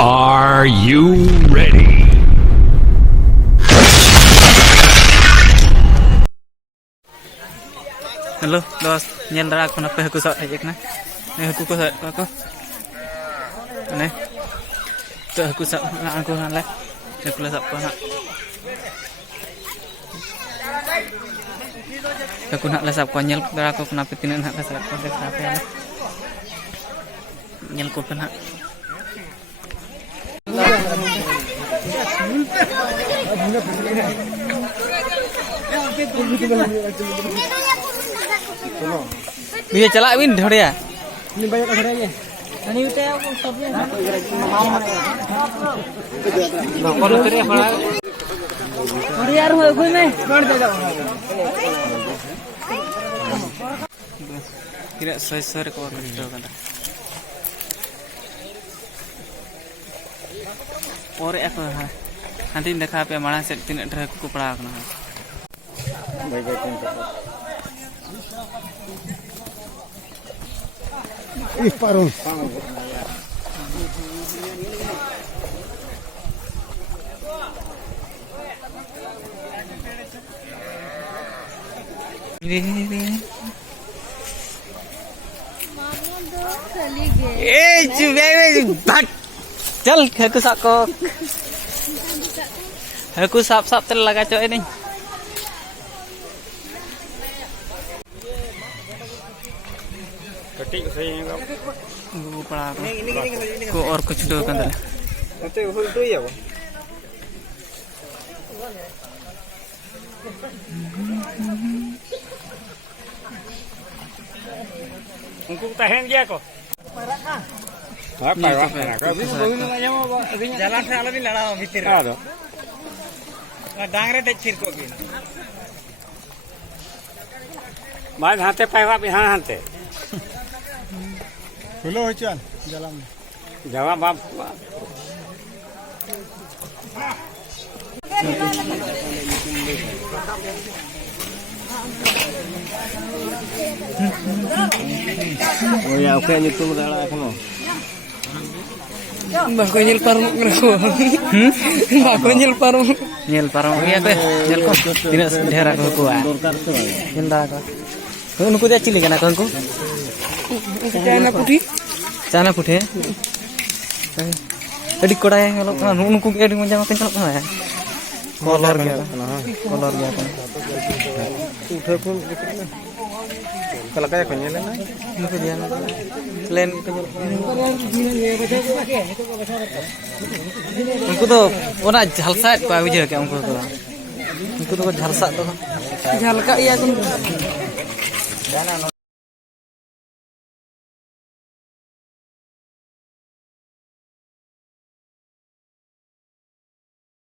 Are you ready? Halo, dos, nyel dara aku nape haku sab hej na. Haku ko sab aku. Ne. Tu haku sab aku ngalai. Haku la sab ko na. Haku nak la sab ko nyel dara aku kenapa tinan hak la sab ko kenapa ya. Nyel ko kena. Biar celak win dah dia. Ini banyak acaranya. Ini udah aku stopnya. Kalau terus apa? Dia harus gue nih. Kira sesuai rekor itu kan. Ore aku ha. Nanti dekha pe mana set tinak dra ku pala kana. Baik-baik. Ih, parung. Ini. Eh, cuba bat. Chal, haku sap ko. Haku sap tel laga coy ini. Ketik saya yang kau. Gua pala. Ko or kuch do kan dale. Nanti itu ya, Bang. Ungku tahan dia kok. Apa ya? Jalan saya lebih lala bitir. Ada. Dangre decir kok gini. Main hante payah bihan hante. Hello Chan, jalan. Jalan bab. Oh ya, oke itu mereka kono. Mbak ko nyel parung ngreko. Mbak ko nyel parung. Nyel parung iya teh. Nyel ko. Tidak daerah ko kuah. Nyel da ko. Ko nuku dia cilik kana ko. Cana putih. Cana putih. Tadi koda yang kalau kan nuku edi macam apa kalau kan. Kolor dia. Kolor dia kan. Udah pun kalau kayak konyol na. Nuku dia. Selain उनको तो वो ना झलसा को आविज क्या उनको तो झलसा तो झलका या